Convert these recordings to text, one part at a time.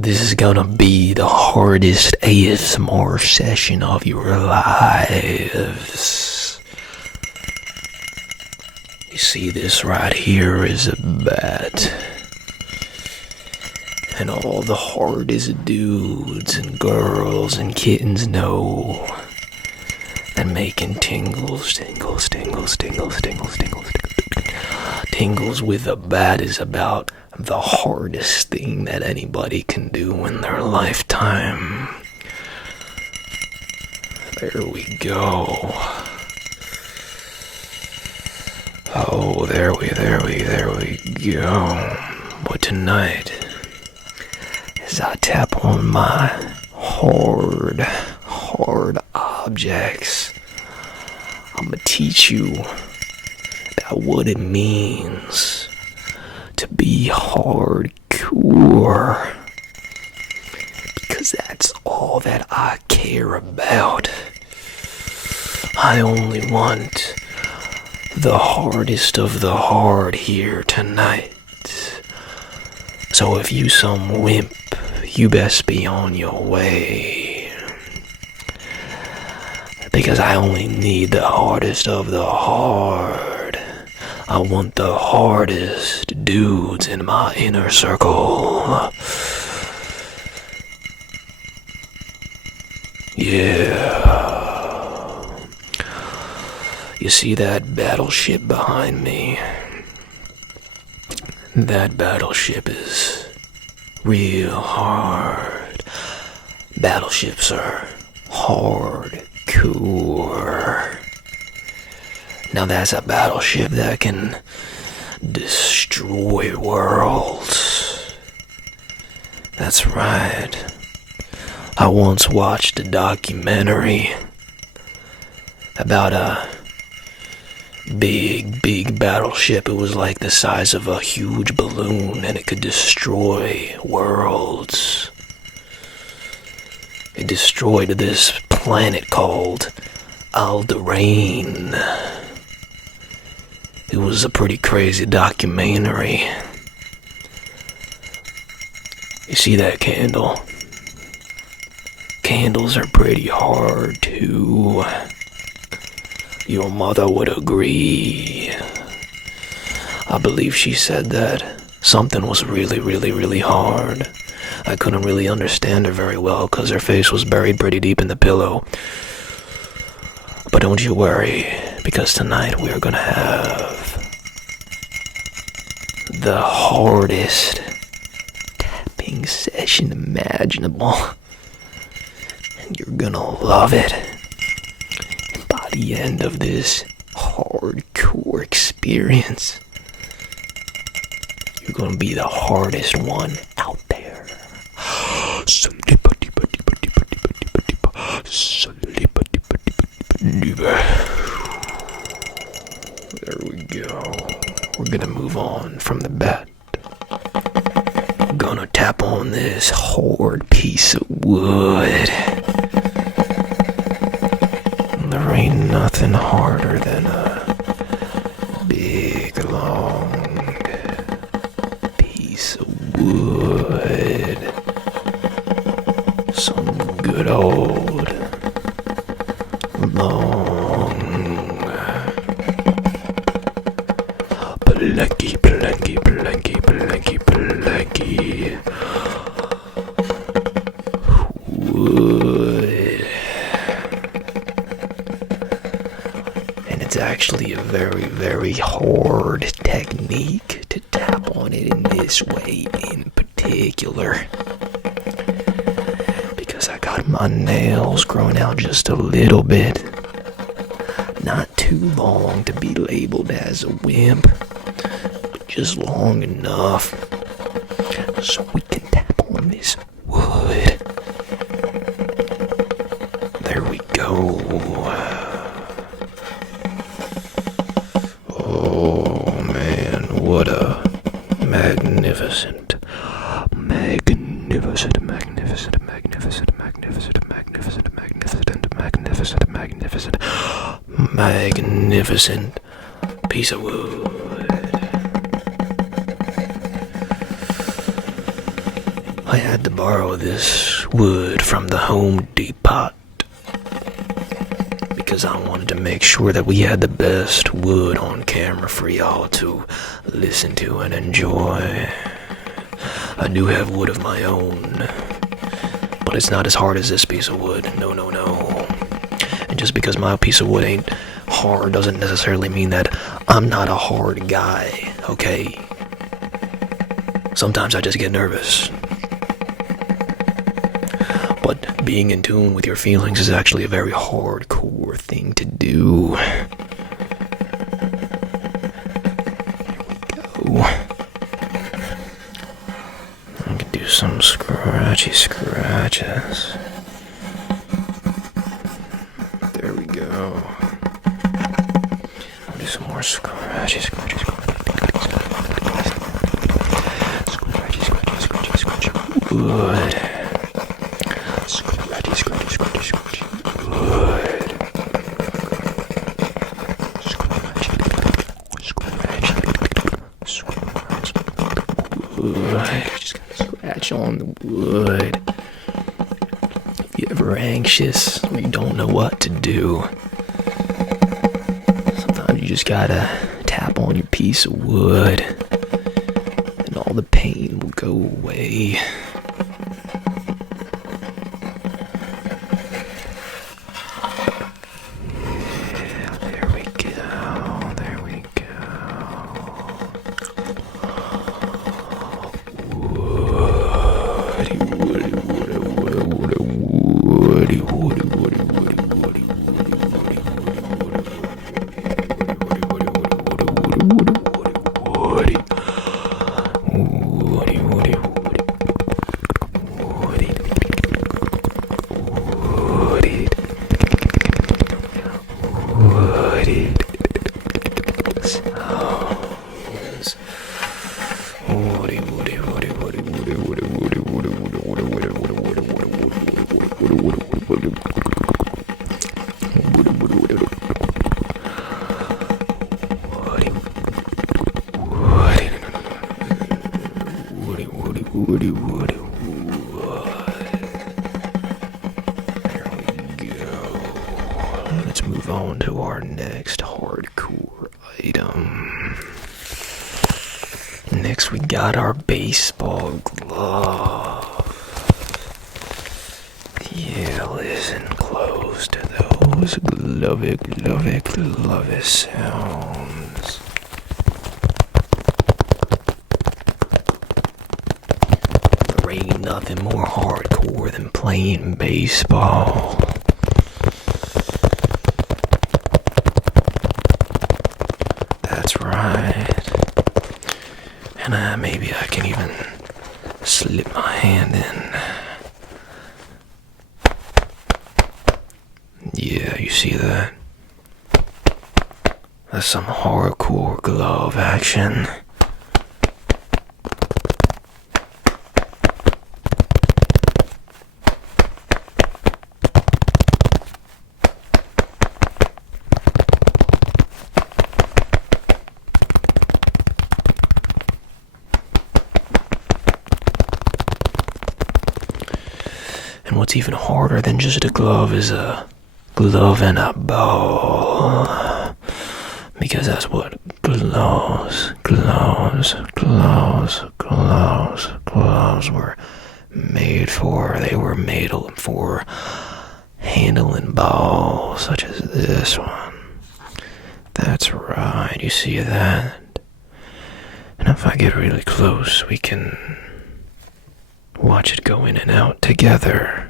This is gonna be the hardest ASMR session of your lives. You see, this right here is a bat. And all the hardest dudes and girls and kittens know that making tingles with a bat is about the hardest thing that anybody can do in their lifetime. There we go. Oh, there we go. But tonight, as I tap on my hard objects, I'm gonna teach you about what it means to be hardcore, because that's all that I care about. I only want the hardest of the hard here tonight. So if you some wimp, you best be on your way, because I only need the hardest of the hard. I want the hardest dudes in my inner circle. Yeah. You see that battleship behind me? That battleship is real hard. Battleships are hardcore. Now that's a battleship that can destroy worlds. That's right. I once watched a documentary about a big battleship. It was like the size of a huge balloon, and it could destroy worlds. It destroyed this planet called Alderaan. It was a pretty crazy documentary. You see that candle? Candles are pretty hard too. Your mother would agree. I believe she said that something was really hard. I couldn't really understand her very well because her face was buried pretty deep in the pillow. But don't you worry, because tonight we're gonna have the hardest tapping session imaginable. And you're gonna love it. And by the end of this hardcore experience, you're gonna be the hardest one out there. There we go. We're gonna move on from the bat. I'm gonna tap on this hard piece of wood. There ain't nothing harder than a big, long piece of wood. Some good old long planky wood. And it's actually a very hard technique to tap on it in this way in particular, because I got my nails growing out just a little bit. Not too long to be labeled as a wimp, but just long enough so we can tap on this wood. There we go. Oh man, what a magnificent piece of wood. I had to borrow this wood from the Home Depot because I wanted to make sure that we had the best wood on camera for y'all to listen to and enjoy. I do have wood of my own, but it's not as hard as this piece of wood. No. And just because my piece of wood ain't hard doesn't necessarily mean that I'm not a hard guy, okay? Sometimes I just get nervous. But being in tune with your feelings is actually a very hardcore thing to do. Here we go. I can do some scratchy scratches. There we go. I'll do some more scratchy scratches. Good. Scratchy. Good. Scratch. Good. Just gotta scratch on the wood. If you're ever anxious or you don't know what to do, sometimes you just gotta tap on your piece of wood and all the pain will go away. On to our next hardcore item. Next we got our baseball glove. Yeah, listen close to those glovey sounds. There ain't nothing more hardcore than playing baseball. And maybe I can even slip my hand in. Yeah, you see that? That's some hardcore glove action. What's even harder than just a glove is a glove and a ball. Because that's what gloves were made for. They were made for handling balls such as this one. That's right, you see that? And if I get really close, we can watch it go in and out together.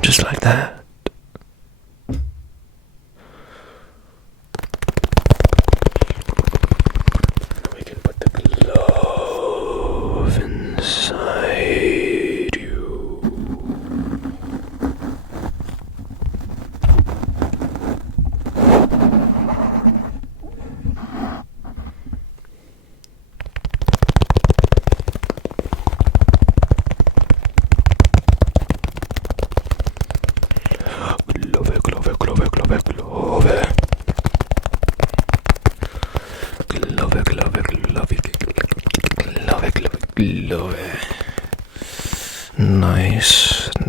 Just like that. We can put the glove inside you.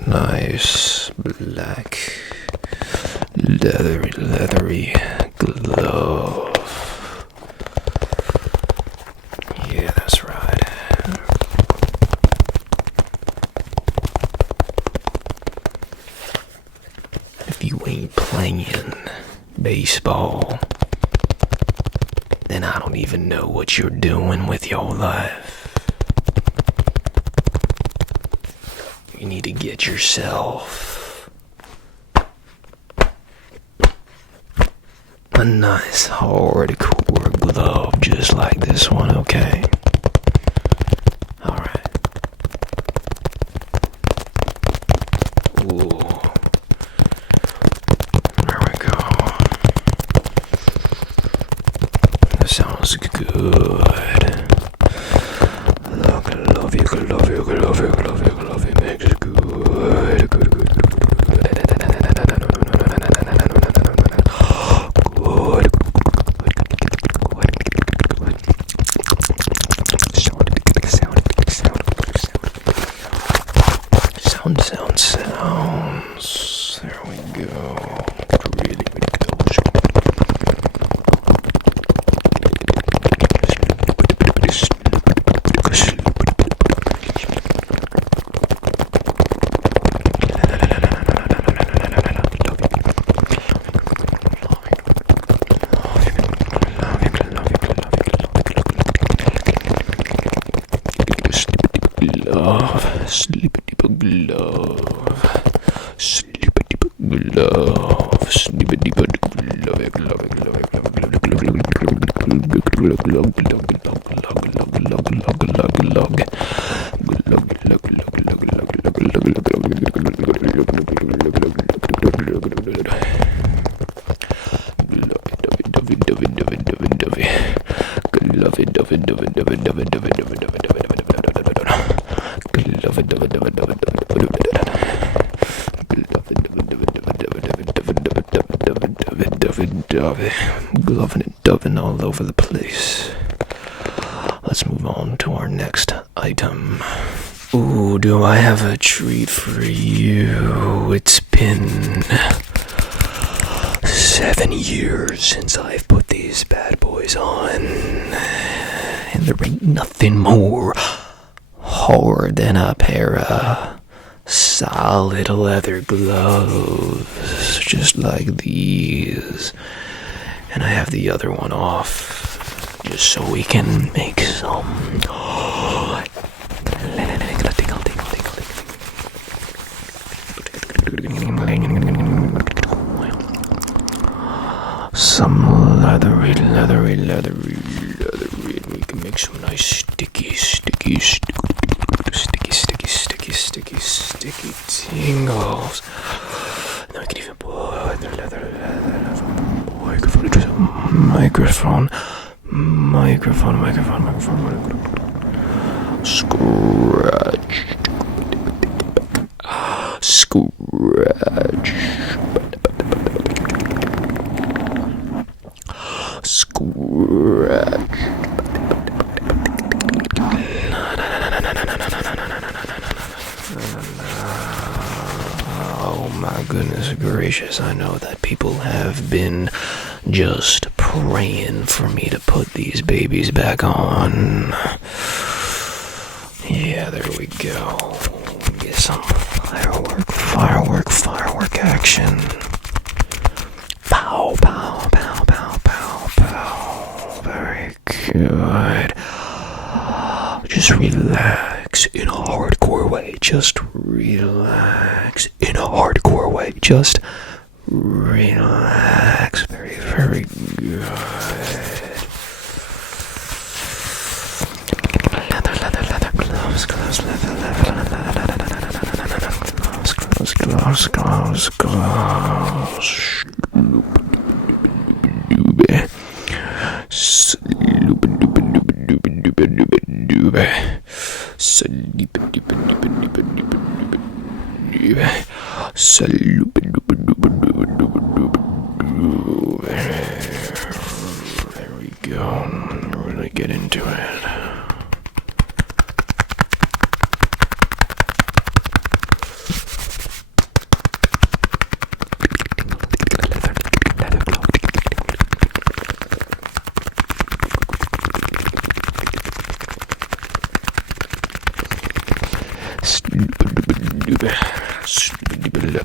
Nice black leathery glove. Yeah, that's right. If you ain't playing baseball, then I don't even know what you're doing with your life. You need to get yourself a nice hardcore glove just like this one, okay? Alright. Ooh. There we go. That sounds good. Love you. Makes it good. Sounds. There we go. Really close. Gloving and doving all over the place. Let's move on to our next item. Ooh, do I have a treat for you? It's been 7 years since I've put these bad boys on, and there ain't nothing more hard than a pair of solid leather gloves just like these. And I have the other one off just so we can make some leathery. We can make some nice sticky tingles. Then we can even put the leather microphone. Scratch. Oh my goodness gracious, I know that people have been just praying for me to put these babies back on. Yeah, there we go. Get some firework action. Pow. Very good. Just relax in a hardcore way. Just relax. Very, very good. Leather gloves.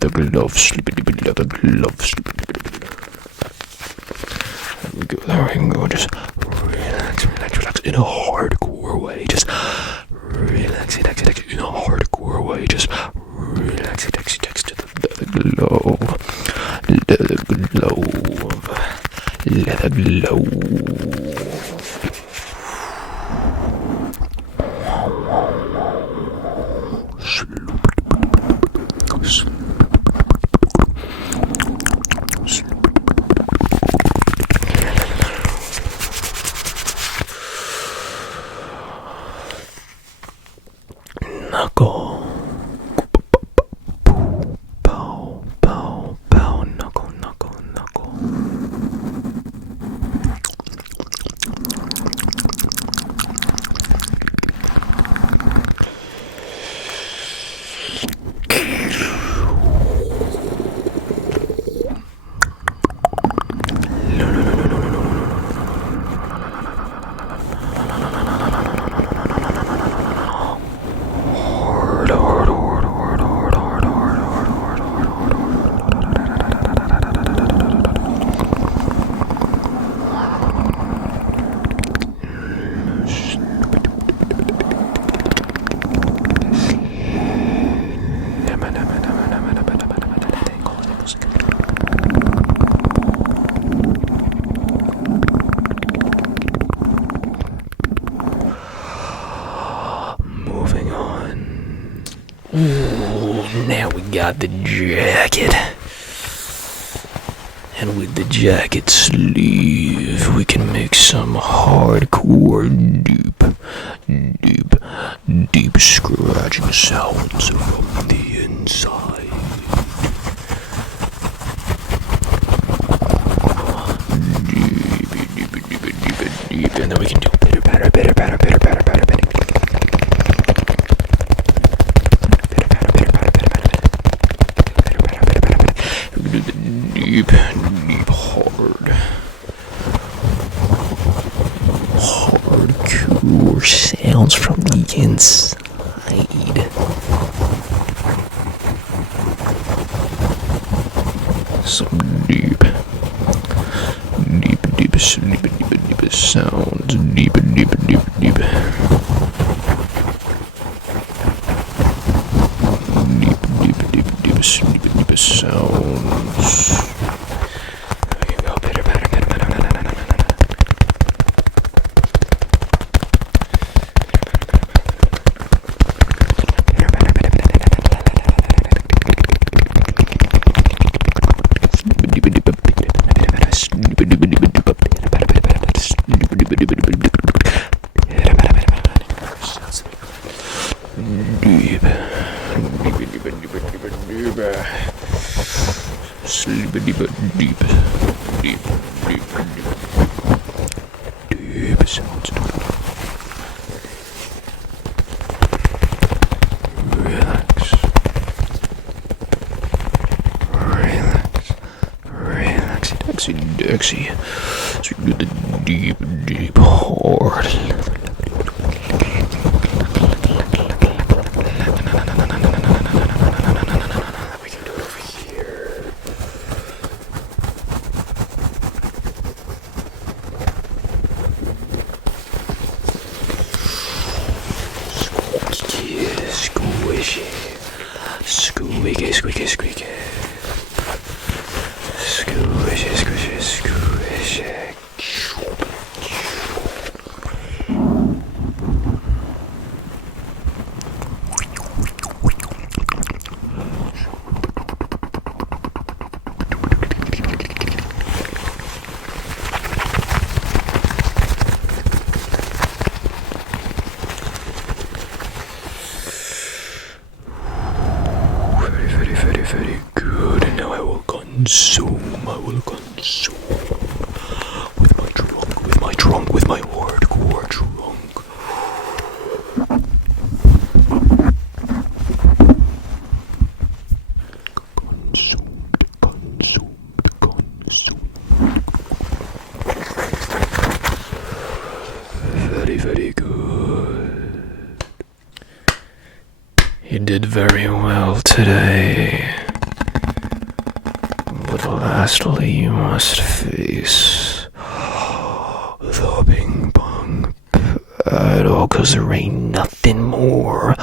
leather gloves, leather gloves. There we go, there we go, just relax in a hardcore way, just relax in a hardcore way, just relax to the leather glove, leather glove. Knuckle. Pow, pow, pow, knuckle, knuckle, knuckle. Now we got the jacket. And with the jacket sleeve, we can make some hardcore deep scratching sounds from the inside. Deep, and then we can do pitter patter, pitter patter, pitter patter, patter, patter. Deep, hardcore sounds from the inside. Some deep sounds, deep. Deep sounds. There you go, pitter patter, pitter patter, pitter patter. Deep sounds. Relaxy, dexy. So you do the deep, hard. We can do it over here. Squishy. Squeaky. Squishy. Very good. And now I will consume with my hardcore trunk. Very good. You did very well today. But lastly, you must face the ping pong paddle, 'cause there ain't nothing more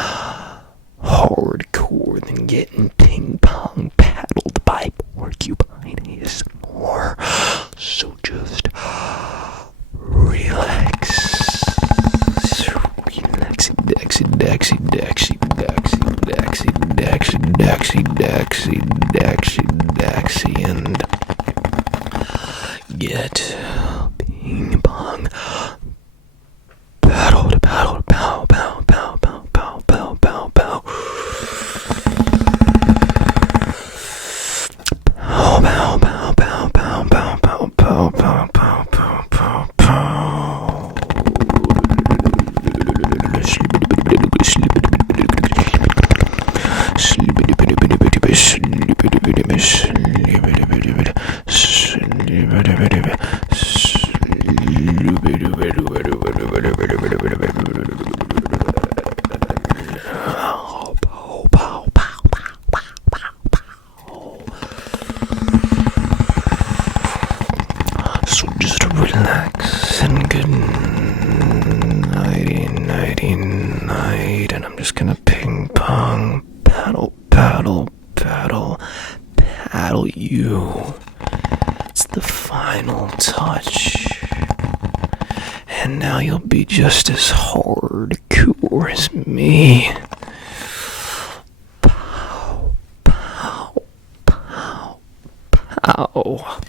hardcore than getting ping pong paddled by Porcupine ASMR. So just relax. Relaxy, daxy, daxy, daxy, daxy, daxy, daxy, daxy, daxy, daxy, daxy, and get ping pong paddled, paddled, pow, pow, pow, pow, pow, pow, pow, pow. Pow, pow, pow, pow, pow, pow, pow, pow, pow, pow, pow, pow, pow. So just relax and good nighty, nighty, night. And I'm just gonna ping pong, paddle, paddle, paddle, paddle you. It's the final touch. And now you'll be just as hardcore as me. Pow, pow, pow, pow.